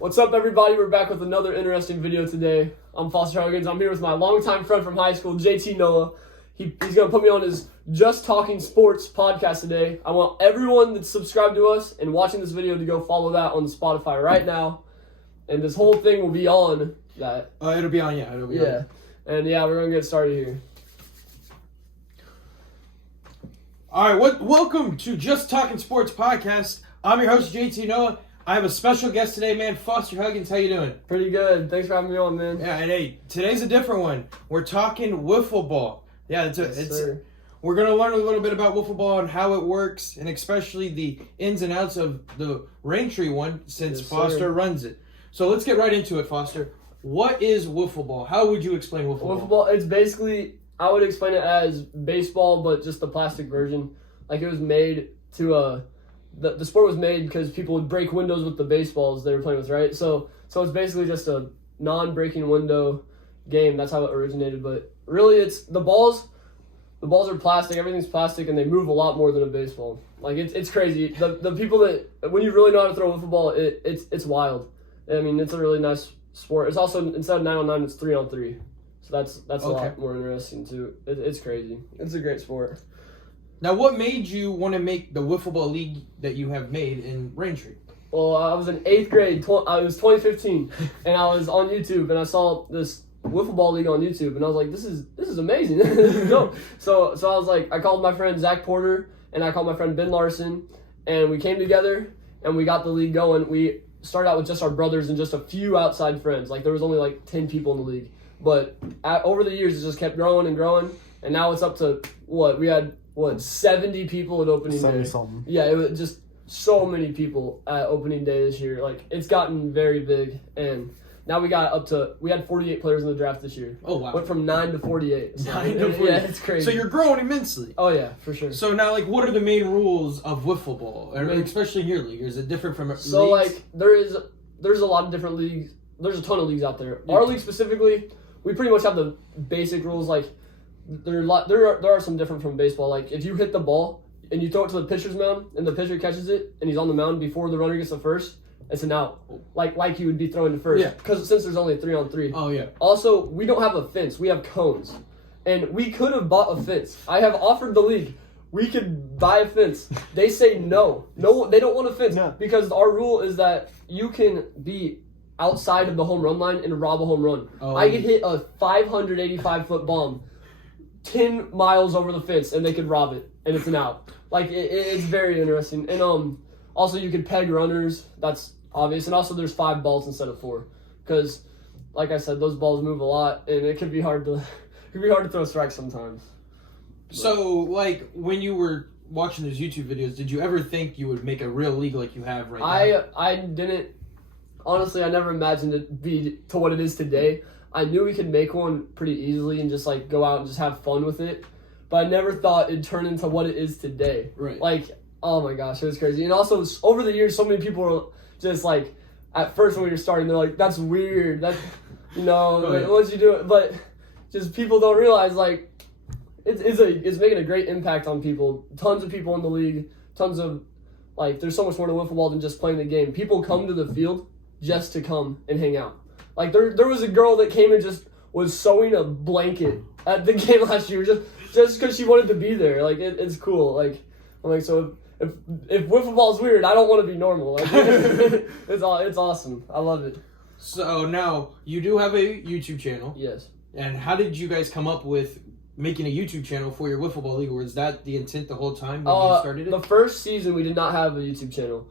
What's up, everybody? We're back with another interesting video today. I'm Foster Huggins. I'm here with my longtime friend from high school, JT Noah. He's going to put me on his Just Talking Sports podcast today. I want everyone that's subscribed to us and watching this video to go follow that on Spotify right now. And this whole thing will be on that. It'll be on, yeah. It'll be on. And yeah, we're going to get started here. All right, welcome to Just Talking Sports podcast. I'm your host, JT Noah. I have a special guest today, man, Foster Huggins. How you doing? Pretty good. Thanks for having me on, man. Yeah, and hey, today's a different one. We're talking wiffle ball. Yeah, we're going to learn a little bit about wiffle ball and how it works, and especially the ins and outs of the Raintree one, since Foster runs it. So let's get right into it, Foster. What is wiffle ball? How would you explain wiffle ball? Wiffle ball, it's basically, I would explain it as baseball, but just the plastic version. Like, it was made to, the sport was made because people would break windows with the baseballs they were playing with, right? So it's basically just a non-breaking window game. That's how it originated. But really, it's the balls are plastic. Everything's plastic, and they move a lot more than a baseball. Like, it's crazy. The people that, when you really know how to throw a wiffle ball, it's wild. I mean, it's a really nice sport. It's also, instead of 9-on-9, it's 3-on-3. So that's a lot more interesting too. It's crazy. It's a great sport. Now, what made you want to make the wiffle ball league that you have made in Raintree? Well, I was in 8th grade. It was 2015, and I was on YouTube, and I saw this wiffle ball league on YouTube, and I was like, "This is amazing." No, so I was like, I called my friend Zach Porter, and I called my friend Ben Larson, and we came together, and we got the league going. We started out with just our brothers and just a few outside friends. Like, there was only like 10 people in the league, but over the years, it just kept growing and growing, and now it's up to we had 70 people at opening day. 70 something. Yeah, it was just so many people at opening day this year. Like, it's gotten very big, and now we had 48 players in the draft this year. Oh, wow. Went from 9 to 48. So, 9 to 48. Yeah, it's crazy. So you're growing immensely. Oh, yeah, for sure. So now, like, what are the main rules of wiffle ball, especially in your league? Is it different from So, leagues? like, there's a lot of different leagues. There's a ton of leagues out there. Yeah. Our league specifically, we pretty much have the basic rules. Like, there are some different from baseball. Like, if you hit the ball and you throw it to the pitcher's mound and the pitcher catches it and he's on the mound before the runner gets to first, it's an out. Like you would be throwing to first. Yeah. Because since there's only 3-on-3. Oh, yeah. Also, we don't have a fence. We have cones. And we could have bought a fence. I have offered the league, we could buy a fence. They say no. No, they don't want a fence. No. Because our rule is that you can be outside of the home run line and rob a home run. Oh. I could hit a 585-foot bomb 10 miles over the fence, and they could rob it, and it's an out. Like, it's very interesting. And also, you could peg runners. That's obvious. And also, there's 5 balls instead of 4. Because, like I said, those balls move a lot, and it could be hard to throw strikes sometimes. So, like, when you were watching those YouTube videos, did you ever think you would make a real league like you have right now? I didn't. Honestly, I never imagined it be to what it is today. I knew we could make one pretty easily and just, like, go out and just have fun with it. But I never thought it'd turn into what it is today. Right. Like, oh my gosh, it was crazy. And also, over the years, so many people were just, like, at first when we were starting, they're like, that's weird. That's, what'd you do? But just people don't realize, like, it's making a great impact on people. Tons of people in the league. Tons of, like, there's so much more to wiffle ball than just playing the game. People come to the field just to come and hang out. Like, there was a girl that came and just was sewing a blanket at the game last year just because she wanted to be there. Like, it's cool. Like, I'm like, so if wiffle ball's weird, I don't want to be normal. Like, it's awesome. I love it. So now, you do have a YouTube channel. Yes. And how did you guys come up with making a YouTube channel for your wiffle ball league? Was that the intent the whole time when you started it? The first season, we did not have a YouTube channel.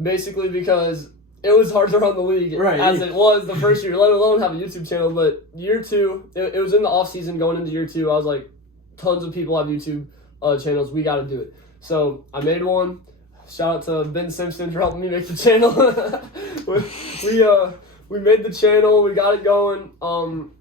Basically because it was hard to run the league as it was the first year, let alone have a YouTube channel. But year 2, it was in the off season going into year 2. I was like, tons of people have YouTube channels. We got to do it. So I made one. Shout out to Ben Simpson for helping me make the channel. We made the channel. We got it going.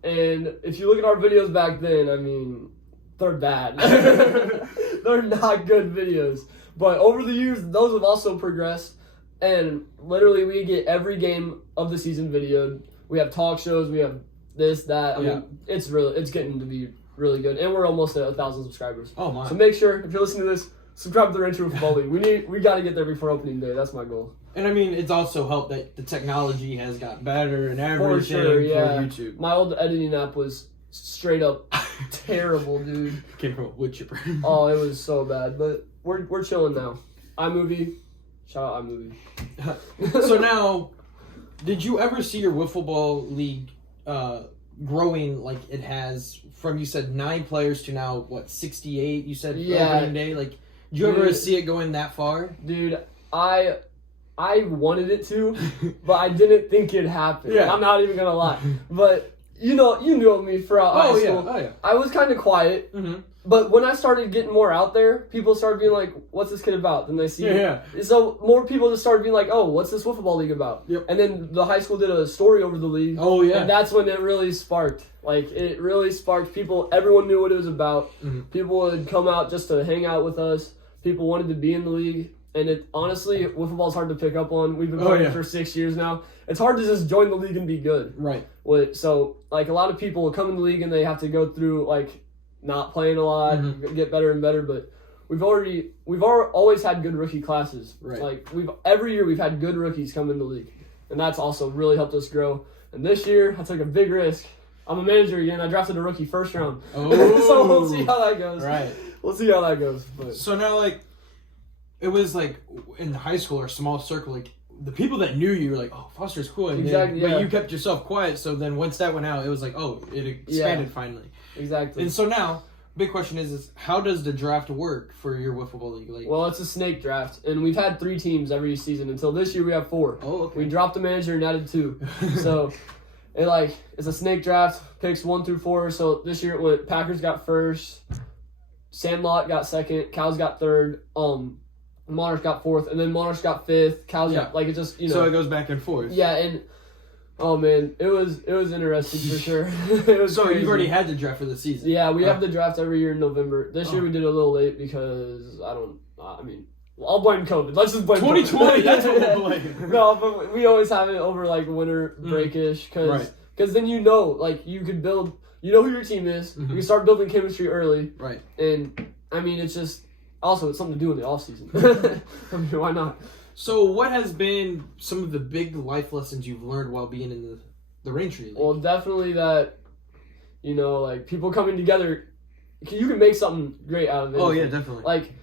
And if you look at our videos back then, I mean, they're bad. They're not good videos. But over the years, those have also progressed. And literally, we get every game of the season videoed. We have talk shows. We have this, that. I mean, it's getting to be really good. And we're almost at 1,000 subscribers. Oh my! So make sure if you're listening to this, subscribe to the Raintree Football League. We got to get there before opening day. That's my goal. And I mean, it's also helped that the technology has got better and everything For sure, yeah. for YouTube. My old editing app was straight up terrible, dude. Came from a wood chipper. Oh, it was so bad. But we're chilling now. iMovie. Shout out iMovie. So now, did you ever see your wiffle ball league growing like it has from, you said 9 players to now, what, 68? You said opening day? Like, did you ever see it going that far? Dude, I wanted it to, but I didn't think it'd happen. Yeah. I'm not even gonna lie. But you knew me throughout high school. Oh yeah. I was kind of quiet, but when I started getting more out there, people started being like, "What's this kid about?" Then they see Yeah. So more people just started being like, "Oh, what's this wiffle ball league about?" Yep. And then the high school did a story over the league. Oh yeah. And that's when it really sparked. Like, it really sparked people. Everyone knew what it was about. People would come out just to hang out with us. People wanted to be in the league. And it honestly, wiffle ball's hard to pick up on. We've been playing for 6 years now. It's hard to just join the league and be good. Right. So, like, a lot of people will come in the league and they have to go through, like, not playing a lot, get better and better. But we've always had good rookie classes. Right. Like, every year we've had good rookies come in the league. And that's also really helped us grow. And this year, I took a big risk. I'm a manager again. I drafted a rookie first round. Oh. So we'll see how that goes. Right. We'll see how that goes. But so now, like, it was like in high school or small circle, like the people that knew you were like, "Oh, Foster's cool," and exactly. but you kept yourself quiet. So then once that went out, it was like, "Oh, it expanded finally." Exactly. And so now, big question is how does the draft work for your wiffle ball league? Like, well, it's a snake draft, and we've had 3 teams every season until this year. We have 4. Oh, okay. We dropped the manager and added 2. So it's a snake draft, picks 1 through 4. So this year it went Packers got first, Sandlot got second, Cows got third, Monarch got 4th, and then Monarch got 5th. Cows got, like, it just, So it goes back and forth. Yeah, and oh man, it was interesting for sure. It was so crazy. you've already had the draft for the season. Yeah, we have the draft every year in November. This year we did it a little late because I'll blame COVID. Let's just blame 2020. COVID. That's what we'll blame. No, but we always have it over like winter breakish because then like you could build. You know who your team is. You can start building chemistry early. Right. And I mean, it's just. Also, it's something to do in the off season. I mean, why not? So, what has been some of the big life lessons you've learned while being in the Raintree League? Well, definitely that, like, people coming together, you can make something great out of it. Oh, yeah, definitely. Like,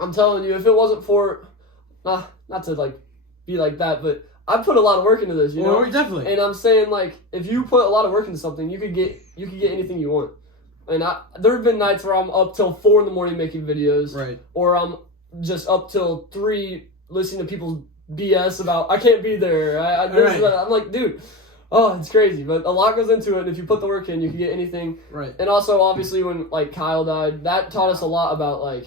I'm telling you, if it wasn't for, not to, like, be like that, but I put a lot of work into this, you know? Oh, definitely. And I'm saying, like, if you put a lot of work into something, you could get anything you want. And there have been nights where I'm up till 4 in the morning making videos. Right. Or I'm just up till 3 listening to people's BS about, I can't be there. I'm like, dude, it's crazy. But a lot goes into it. And if you put the work in, you can get anything. Right. And also, obviously, when, like, Kyle died, that taught us a lot about, like,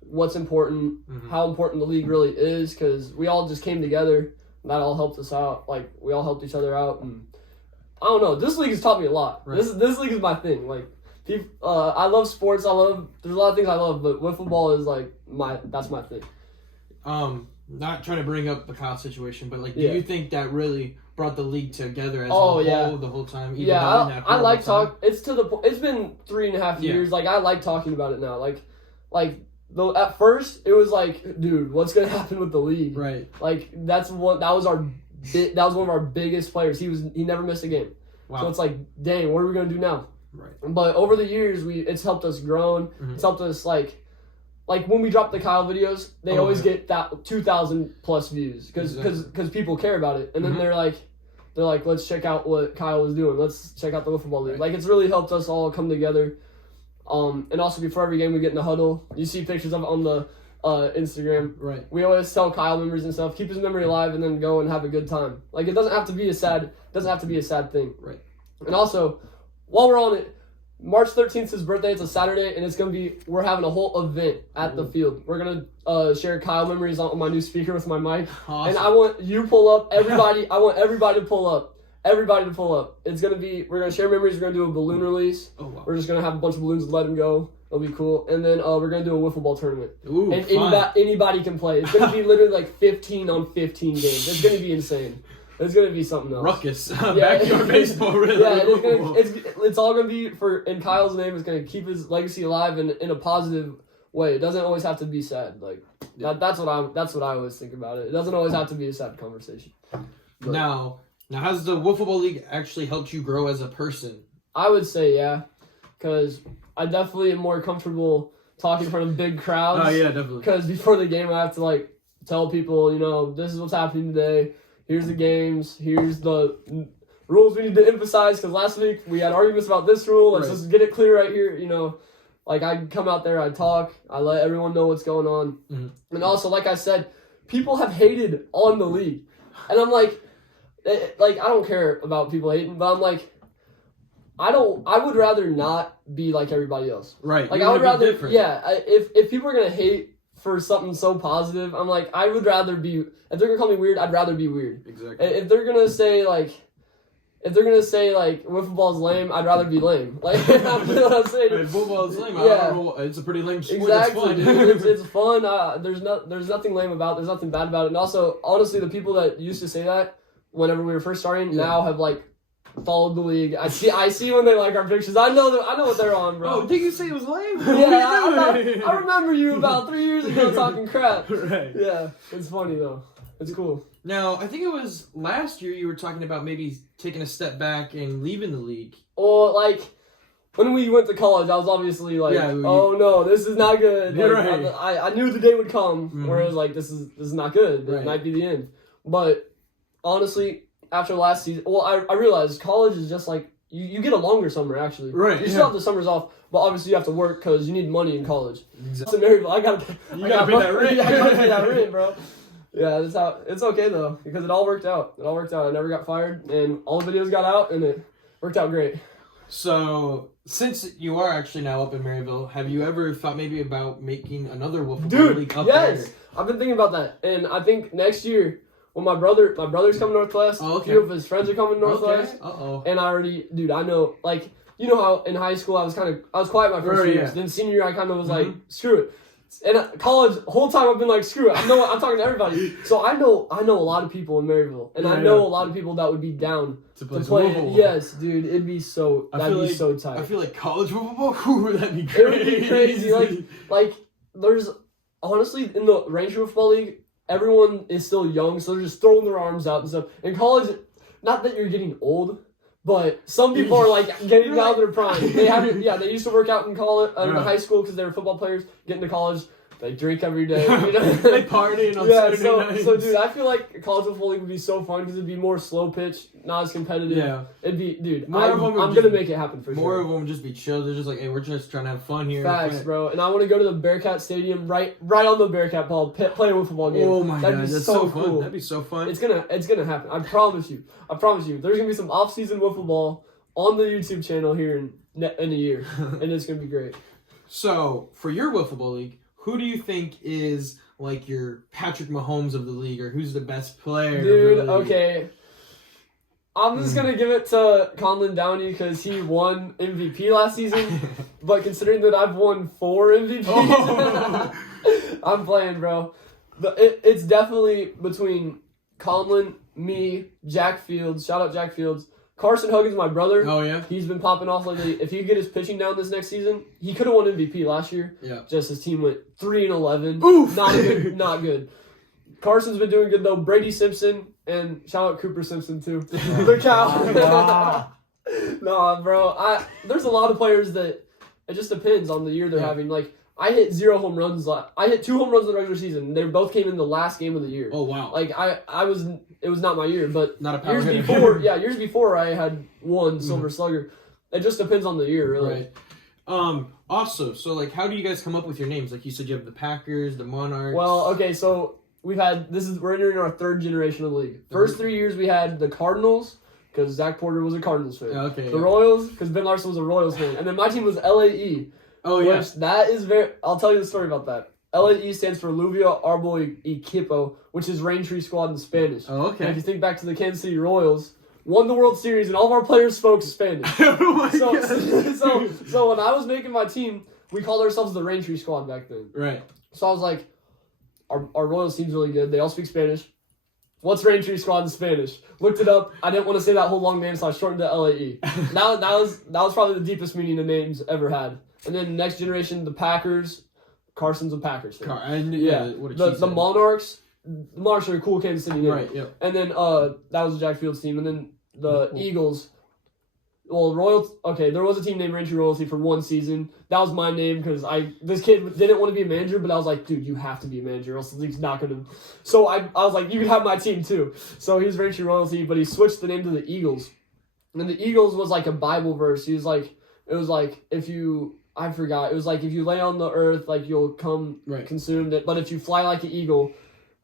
what's important, how important the league really is. Because we all just came together. And that all helped us out. Like, we all helped each other out. And I don't know. This league has taught me a lot. Right. This league is my thing. Like, I love sports. There's a lot of things I love, but wiffle ball is like that's my thing. Not trying to bring up the Kyle situation, but like, do you think that really brought the league together as a whole the whole time? I like talk. It's been 3.5 years. Like, I like talking about it now. Like at first it was like, dude, what's gonna happen with the league? Right. Like that was one of our biggest players. He never missed a game. Wow. So it's like, dang, what are we gonna do now? Right. But over the years, it's helped us grow. It's helped us like when we drop the Kyle videos, they always get that 2,000 plus views because people care about it, and then they're like, let's check out what Kyle was doing. Let's check out the wiffle ball league. Like, it's really helped us all come together. And also before every game we get in the huddle, you see pictures of it on the Instagram. Right. We always tell Kyle memories and stuff, keep his memory alive, and then go and have a good time. Like, it doesn't have to be a sad thing. Right. And also, while we're on it, March 13th is his birthday. It's a Saturday, and we're having a whole event at the field. We're going to share Kyle memories on my new speaker with my mic. Awesome. And I want you pull up, everybody. I want everybody to pull up. Everybody to pull up. We're going to share memories. We're going to do a balloon release. Oh, wow. We're just going to have a bunch of balloons and let them go. It'll be cool. And then we're going to do a wiffle ball tournament. Ooh, and anybody can play. It's going to be literally like 15 on 15 games. It's going to be insane. It's going to be something else. Ruckus. Backyard baseball, really. Yeah, it's all going to be in Kyle's name. It's going to keep his legacy alive in a positive way. It doesn't always have to be sad. Like that's what I always think about it. It doesn't always have to be a sad conversation. But Now, has the wiffle ball league actually helped you grow as a person? I would say yeah, because I definitely am more comfortable talking in front of big crowds. Oh yeah, definitely. Because before the game, I have to like tell people, this is what's happening today. Here's the games. Here's the rules we need to emphasize. Because last week we had arguments about this rule. Let's just get it clear right here. Like I come out there, I talk, I let everyone know what's going on, and also like I said, people have hated on the league, and I'm like I don't care about people hating, but I'm like. I would rather not be like everybody else. Right. Like I would rather, if people are gonna hate for something so positive, I'm like, I would rather be. If they're gonna call me weird, I'd rather be weird. Exactly. If they're gonna say wiffle ball's lame, I'd rather be lame. Like you know what I'm saying? Wiffle ball is lame. Yeah. It's a pretty lame sport. Exactly. It's fun. It's fun. There's nothing lame about it. There's nothing bad about it. And also, honestly, the people that used to say that whenever we were first starting now have like. Followed the league. I see when they like our pictures. I know what they're on, bro. Oh, did you say it was lame? Yeah, I remember you about 3 years ago talking crap. Right. Yeah, it's funny though. It's cool. Now, I think it was last year you were talking about maybe taking a step back and leaving the league. Or like when we went to college, I was obviously like, oh no, this is not good. Like, right. I knew the day would come where it was like, this is not good. It might be the end. But honestly. After last season, I realized college is just like, you get a longer summer, actually. Right. You still have the summers off, but obviously you have to work because you need money in college. Exactly. So Maryville, I gotta pay that rent. I gotta pay that rent, bro. Yeah, that's how, it's okay though, because it all worked out. I never got fired, and all the videos got out, and it worked out great. So, since you are actually now up in Maryville, have you ever thought maybe about making another wiffle ball league up there? Yes! I've been thinking about that, and I think next year, well, my brother's coming Northwest. Oh, okay. A few of his friends are coming Northwest. Okay. Uh-oh. And I know, like, you know how in high school I was quiet my first 2 years. Then senior year I kind of was like, screw it. And college, the whole time I've been like, screw it. I'm talking to everybody. So I know a lot of people in Maryville, and I know a lot of people that would be down to play. Yes, dude, that'd be so tight. I feel like college wiffle ball, that'd be crazy. It would be crazy. Like there's honestly in the Range Football League. Everyone is still young, so they're just throwing their arms out and stuff. In college, not that you're getting old, but some people are like getting out of their prime. They used to work out in college, in high school because they were football players. Getting to college, they drink every day. They partying on Saturday nights. So dude, I feel like college football league would be so fun because it'd be more slow pitch, not as competitive. Yeah, it'd be, dude. I'm gonna make it happen for sure. More of them would just be chill. They're just like, hey, we're just trying to have fun here. Facts, bro. And I want to go to the Bearcat Stadium, right on the Bearcat ball, play a football game. Oh my god, that's so cool. Fun. That'd be so fun. It's gonna happen. I promise you. There's gonna be some off-season wiffle ball on the YouTube channel here in a year, and it's gonna be great. So for your wiffle ball league. Who do you think is like your Patrick Mahomes of the league, or who's the best player? Dude, okay. I'm just gonna give it to Conlon Downey because he won MVP last season. But considering that I've won 4 MVPs, I'm playing, bro. It's definitely between Conlon, me, Jack Fields. Shout out Jack Fields. Carson Huggins, my brother. Oh, yeah? He's been popping off lately. If he could get his pitching down this next season, he could have won MVP last year. Yeah. Just his team went 3-11. Oof! Not good. Carson's been doing good, though. Brady Simpson, and shout out Cooper Simpson, too. The cow. No, bro. There's a lot of players that it just depends on the year they're having. Like, I hit 0 home runs. I hit 2 home runs in the regular season. They both came in the last game of the year. Oh, wow. Like, it was not my year, but not a power years before I had won Silver Slugger. It just depends on the year, really. Right. Also, so like, how do you guys come up with your names? Like you said, you have the Packers, the Monarchs. Well, okay, so we're entering our 3rd generation of the league. First 3 years we had the Cardinals, because Zach Porter was a Cardinals fan. The Royals, because Ben Larson was a Royals fan. And then my team was LAE. Oh, yeah. Which that is I'll tell you the story about that. LAE stands for Lluvia Árbol y Equipo, which is Rain Tree Squad in Spanish. Oh, okay. And if you think back to the Kansas City Royals, won the World Series, and all of our players spoke Spanish. Oh my God. So when I was making my team, we called ourselves the Rain Tree Squad back then. Right. So I was like, our Royals team's really good. They all speak Spanish. What's Rain Tree Squad in Spanish? Looked it up. I didn't want to say that whole long name, so I shortened it to LAE. that was probably the deepest meaning the names ever had. And then next generation, the Packers, Carson's a Packers fan. What The Monarchs. The Monarchs are a cool Kansas City name. Right. Yeah. And then that was the Jack Fields team, and then the Eagles. Well, there was a team named Rancher Royalty for one season. That was my name because this kid didn't want to be a manager, but I was like, dude, you have to be a manager, or else the league's not going to. So I was like, you can have my team too. So he's Rancher Royalty, but he switched the name to the Eagles. And the Eagles was like a Bible verse. It was like, if you lay on the earth, like you'll come consumed it. But if you fly like an eagle,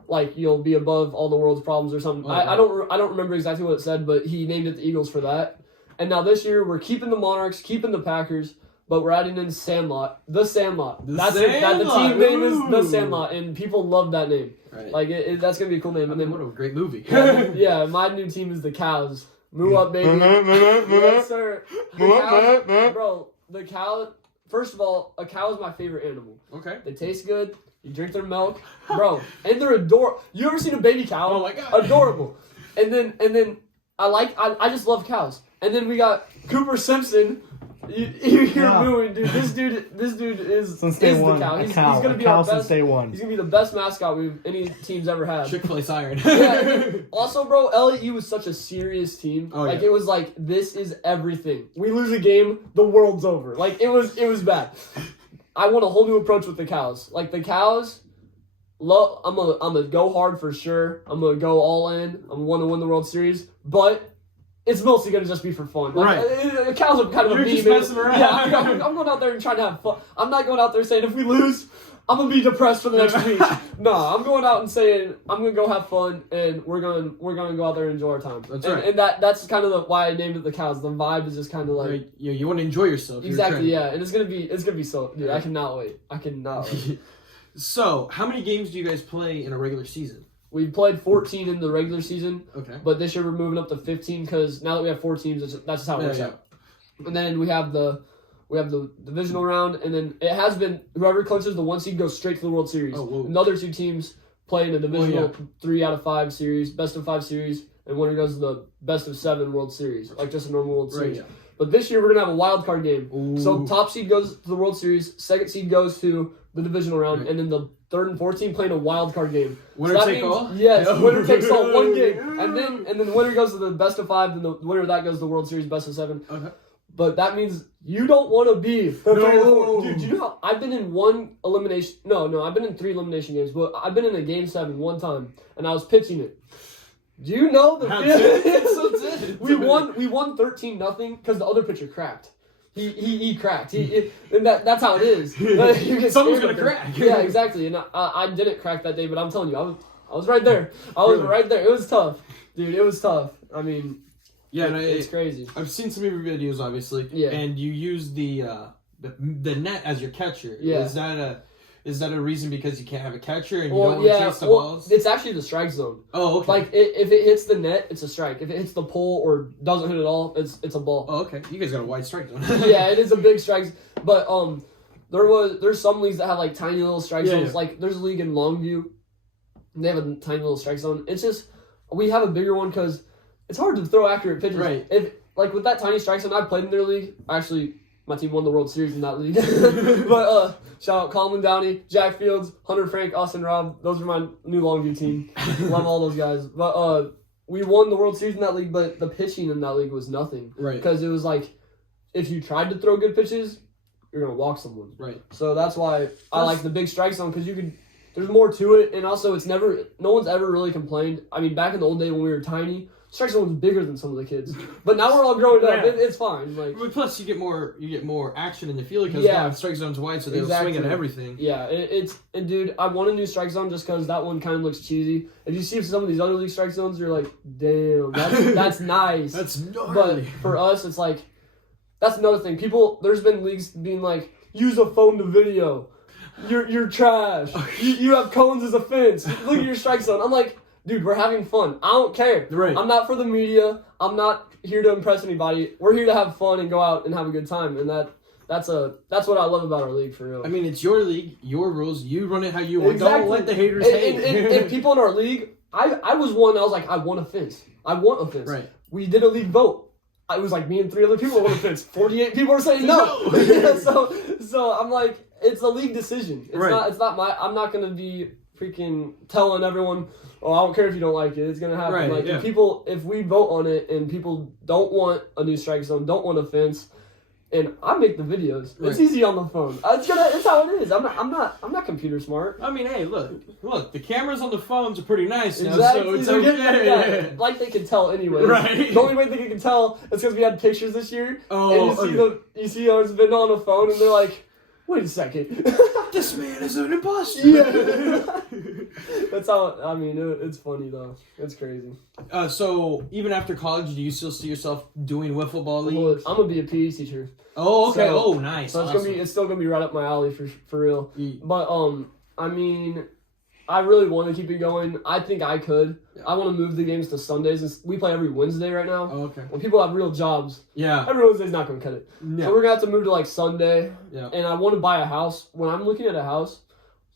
like you'll be above all the world's problems or something. I don't remember exactly what it said, but he named it the Eagles for that. And now this year, we're keeping the Monarchs, keeping the Packers, but we're adding in Sandlot. The Sandlot. The team name is The Sandlot, and people love that name. Right. Like, that's going to be a cool name. And then what a great movie. Yeah, my new team is the Cows. Move up, baby. Yes, sir. Bro, the cow, first of all, a cow is my favorite animal. Okay. They taste good. You drink their milk. Bro, and they're adorable. You ever seen a baby cow? Oh, my God. Adorable. And then I just love cows. And then we got Cooper Simpson. You're booing, dude. This dude is since day one, the cow. He's gonna be our our since best. day one. He's gonna be the best mascot any team's ever had. Chick-fil-A siren. Yeah. Also, bro, LAU was such a serious team. Oh, it was like, this is everything. We lose a game, the world's over. Like it was bad. I want a whole new approach with the Cows. Like the Cows. I'm gonna go hard for sure. I'm gonna go all in. I want to win the World Series, but it's mostly gonna just be for fun. Like, right. Cows are kind of You're a just meme. messing around. Yeah, I'm going out there and trying to have fun. I'm not going out there saying if we lose, I'm gonna be depressed for the next week. No, I'm going out and saying I'm gonna go have fun, and we're gonna go out there and enjoy our time. That's right. And that's kind of why I named it the Cows. The vibe is just kind of like you want to enjoy yourself. Exactly. Yeah, and it's gonna be so. Dude, I cannot wait. So, how many games do you guys play in a regular season? We played 14 in the regular season. Okay. But this year we're moving up to 15 because now that we have 4 teams, that's just how it works out. And then we have the divisional round, and then it has been whoever clinches the 1 seed goes straight to the World Series. Another 2 teams play in a divisional 3 out of 5 series, best of 5 series, and winner goes to the best of 7 World Series, like just a normal World Series. Right, yeah. But this year we're gonna have a wild card game. Ooh. So top seed goes to the World Series, second seed goes to the divisional round, and then the 3rd and 4th team playing a wild card game. Winner take all? Yes, winner takes all, 1 game. And then the winner goes to the best of 5, then the winner of that goes to the World Series best of 7. Okay. But that means you don't want to be the 3rd or 4th. Dude, do you know how I've been in 1 elimination? No, I've been in 3 elimination games, but I've been in a game 7 one time, and I was pitching it. Do you know the feeling? We won 13-0 because the other pitcher cracked. He cracked. And that's how it is. Someone's gonna crack. Yeah, exactly. And I didn't crack that day, but I'm telling you, I was right there. Right there. It was tough, dude. It was tough. I mean, it's crazy. I've seen some of your videos, obviously. Yeah. And you use the net as your catcher. Yeah. Is that a reason because you can't have a catcher and you don't want to chase the balls? It's actually the strike zone. Oh, okay. Like, if it hits the net, it's a strike. If it hits the pole or doesn't hit at all, it's a ball. Oh, okay. You guys got a wide strike zone. Yeah, it is a big strike. But there's some leagues that have, like, tiny little strike zones. Yeah. Like, there's a league in Longview. And they have a tiny little strike zone. It's just, we have a bigger one because it's hard to throw accurate pitches. Right. Like, with that tiny strike zone, I played in their league. Actually, my team won the World Series in that league. But shout out Coleman Downey, Jack Fields, Hunter Frank, Austin Robb. Those are my new Longview team. Love all those guys. But we won the World Series in that league, but the pitching in that league was nothing. Right. Because it was like, if you tried to throw good pitches, you're going to walk someone. Right. So that's why I like the big strike zone, because there's more to it, and also no one's ever really complained. I mean, back in the old day when we were tiny, strike zone was bigger than some of the kids, but now we're all growing up. It's fine. Like, plus, you get more action in the field because now strike zone's wide, so they'll swing at everything. Yeah, and dude, I want a new strike zone just because that one kind of looks cheesy. If you see some of these other league strike zones, you're like, damn, that's nice. That's gnarly. But for us, it's like, that's another thing. There's been leagues being like, use a phone to video. You're trash. You have cones as a fence. Look at your strike zone. I'm like, dude, we're having fun. I don't care. Right. I'm not for the media. I'm not here to impress anybody. We're here to have fun and go out and have a good time. And that's what I love about our league, for real. I mean, it's your league, your rules. You run it how you want. Exactly. Don't let the haters hate. And people in our league, I was one. I was like, I want a fence. I want a fence. Right. We did a league vote. It was like me and 3 other people want a fence. 48 people were saying no. So I'm like, it's a league decision. It's not my. I'm not gonna be freaking telling everyone, oh, I don't care if you don't like it. It's gonna happen. Right, like yeah. if we vote on it and people don't want a new strike zone, don't want a fence, and I make the videos. Right. It's easy on the phone. It's how it is. I'm not computer smart. I mean, hey, look, the cameras on the phones are pretty nice now, Exactly. so it's okay. Like they can tell anyway. Right. The only way they can tell is because we had pictures this year. Oh, and you see ours been on the phone, and they're like, wait a second. This man is an imposter. Yeah. That's how, I mean, it's funny though. It's crazy. So, even after college, do you still see yourself doing wiffle ball leagues? I'm going to be a PE teacher. Oh, okay. So, Nice. So awesome. it's still going to be right up my alley for real. Yeah. But, I mean, I really want to keep it going. I think I could. Yeah. I want to move the games to Sundays. We play every Wednesday right now. Oh, okay. When people have real jobs, Yeah. every Wednesday's not going to cut it. Yeah. So we're going to have to move to like Sunday. Yeah. And I want to buy a house. When I'm looking at a house,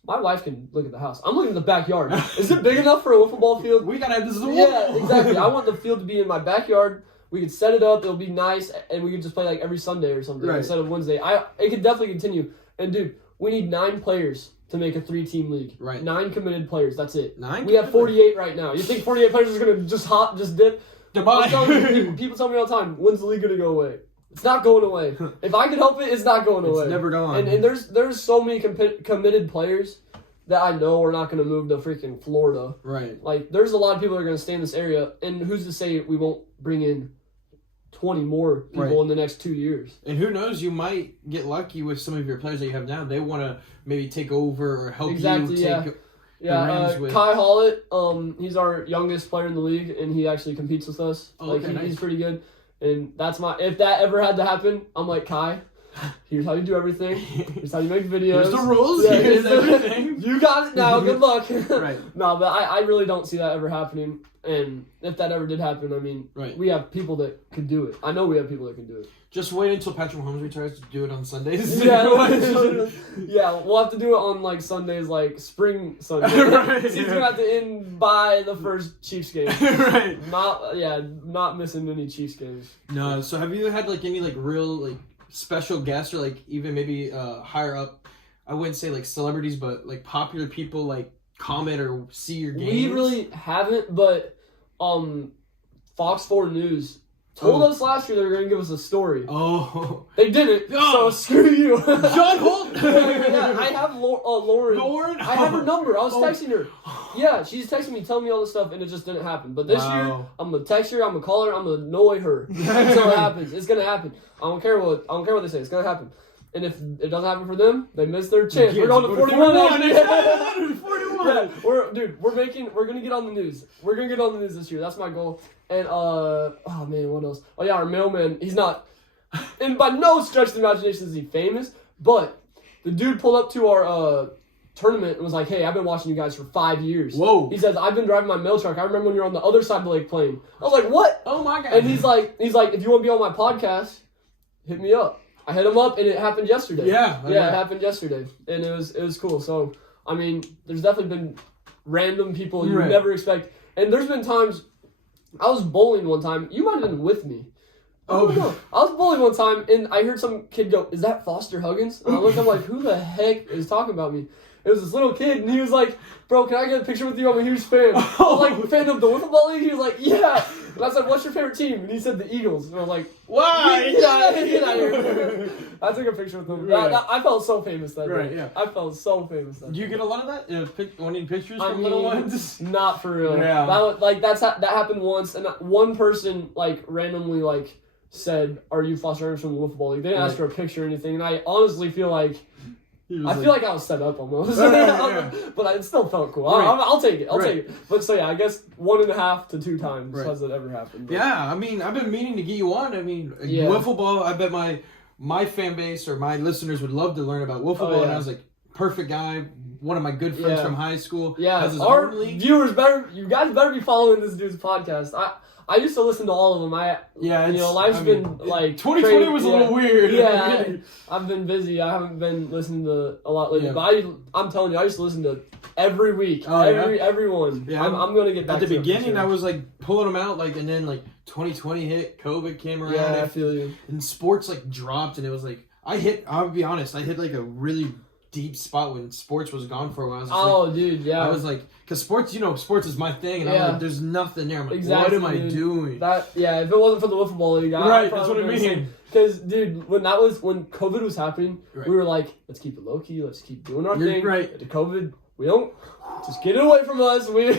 my wife can look at the house. I'm looking at the backyard. Is it big enough for a wiffle ball field? We gotta have this as a Yeah, exactly. I want the field to be in my backyard. We could set it up. It'll be nice, and we could just play like every Sunday or something instead of Wednesday. It could definitely continue. And dude, we need 9 players to make a 3-team league. Right. 9 committed players. That's it. 9. We have 48 right now. You think 48 players is gonna just dip? Goodbye. I'm telling you, people tell me all the time, when's the league gonna go away? It's not going away. If I could help it, it's not going away. It's never gone. And there's so many committed players that I know are not going to move to freaking Florida. Right. Like, there's a lot of people that are going to stay in this area, and who's to say we won't bring in 20 more people in the next 2 years? And who knows, you might get lucky with some of your players that you have now. They want to maybe take over or help you take Yeah, Kai Hollett, he's our youngest player in the league, and he actually competes with us. Oh, okay, nice. He's pretty good. And if that ever had to happen, I'm like, Kai, here's how you do everything. Here's how you make videos. Here's the rules. Yeah, here's everything. You got it now. Good luck. Right. No, but I really don't see that ever happening. And if that ever did happen, I mean, we have people that could do it. I know we have people that can do it. Just wait until Patrick Mahomes retires to do it on Sundays. Yeah, we'll have to do it on like Sundays, like spring Sundays. Right, He's gonna have to end by the first Chiefs game. Right. Not missing any Chiefs games. No. So have you had like any like real like special guests or like even maybe higher up? I wouldn't say like celebrities, but like popular people like comment or see your games. We really haven't, but Fox 4 News told us last year they were going to give us a story. Oh. They didn't, so screw you. John Holt! Yeah, I have Lauren. Lauren? I have her number. I was texting her. Yeah, she's texting me, telling me all this stuff, and it just didn't happen. But this year, I'm going to text her, I'm going to call her, I'm going to annoy her until it happens. It's going to happen. I don't care what they say. It's going to happen. And if it doesn't happen for them, they miss their chance. We're going to 41. 41. Yeah, we're gonna get on the news. We're gonna get on the news this year. That's my goal. And oh man, what else? Oh yeah, our mailman. He's not, and by no stretch of the imagination is he famous, but the dude pulled up to our tournament and was like, "Hey, I've been watching you guys for 5 years." Whoa. He says, "I've been driving my mail truck. I remember when you were on the other side of the lake playing." I was like, "What?" Oh my god. And he's like, "If you want to be on my podcast, hit me up." I hit him up, and it happened yesterday. Yeah, it happened yesterday, and it was cool. So I mean, there's definitely been random people you never expect, and there's been times. I was bowling one time. You might have been with me. I was bowling one time, and I heard some kid go, "Is that Foster Huggins?" And I looked, I'm like, "Who the heck is talking about me?" It was this little kid, and he was like, "Bro, can I get a picture with you? I'm a huge fan." I was like, "Fan of the wiffle ball league?" He was like, "Yeah." And I said, "What's your favorite team?" And he said the Eagles. And I was like, "Why? Get out of here." I took a picture with him. Right. I felt so famous that day. Right, yeah. I felt so famous that day. Do you get a lot of that? Wanting pictures from little ones? Not for real. Yeah. That happened once, and one person like randomly like said, "Are you Foster Huggins from the wiffle ball league?" They didn't ask for a picture or anything, and I honestly feel like I was set up almost, but it still felt cool. I'll take it. I'll take it. But so yeah, I guess 1.5 to 2 times has it ever happened. But. Yeah, I mean, I've been meaning to get you on. I mean, wiffle ball. I bet my fan base or my listeners would love to learn about wiffle ball. And I was like, perfect guy. One of my good friends from high school. Yeah, has his our own league. viewers you guys better be following this dude's podcast. I used to listen to all of them. Life's been like 2020 crazy. was a little weird. Yeah, I've been busy. I haven't been listening to a lot lately. Yeah. But I'm telling you, I used to listen to every week. Everyone. Yeah, I'm gonna get back at the to beginning. Sure. I was like pulling them out, like, and then like 2020 hit, COVID came around. Yeah, I feel you. And sports like dropped, and it was like I'll be honest, I hit like a really deep spot when sports was gone for a while. I was Oh, dude, yeah. I was like, because sports, sports is my thing, and I'm like, there's nothing there. I'm like, exactly, what am I doing? If it wasn't for the wiffle ball league, right, that's what I mean. Because, dude, when COVID was happening, we were like, let's keep it low key, let's keep doing our thing. Right. To COVID, we don't. Just get it away from us. We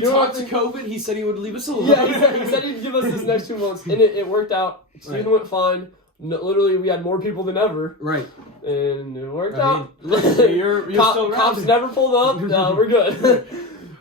talked to COVID. He said he would leave us alone. Yeah, he said he'd give us this next 2 months, and it worked out. Season went fine. No, literally, we had more people than ever. Right. And it worked out. You're still cops never pulled up. No, we're good.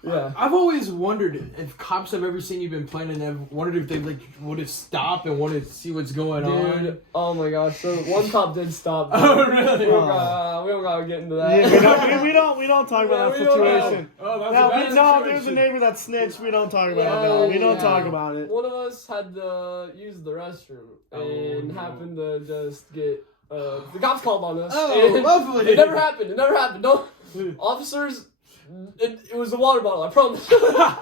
Yeah. I've always wondered if cops have ever seen you been playing, and I've wondered if they would have stopped and wanted to see what's going on. Oh my gosh! So one cop did stop. Oh really? We don't gotta get into that. Yeah, we don't talk about that situation. There's a neighbor that snitched. We don't talk about it. We don't talk about it. One of us had to use the restroom and happened to just get the cops called on us. Oh, lovely! It never happened. Don't officers. It was a water bottle, I promise. I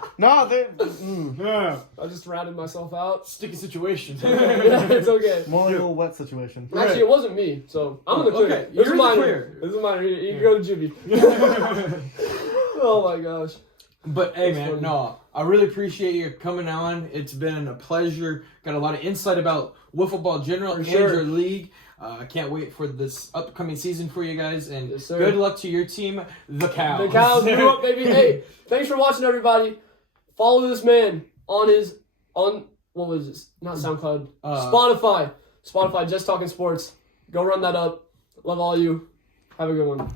just ratted myself out. Sticky situation. Yeah, it's okay. More like a little wet situation. Actually, it wasn't me, so I'm gonna clear it. You're clear. This is mine. You can go to Jimmy. Oh my gosh. But hey, man, no, I really appreciate you coming on. It's been a pleasure. Got a lot of insight about wiffle ball general and your league. I can't wait for this upcoming season for you guys, and good luck to your team, the Cows. The Cows grew up, baby. Hey, thanks for watching, everybody. Follow this man on what was this? Not SoundCloud. Spotify. Just Talking Sports. Go run that up. Love all you. Have a good one.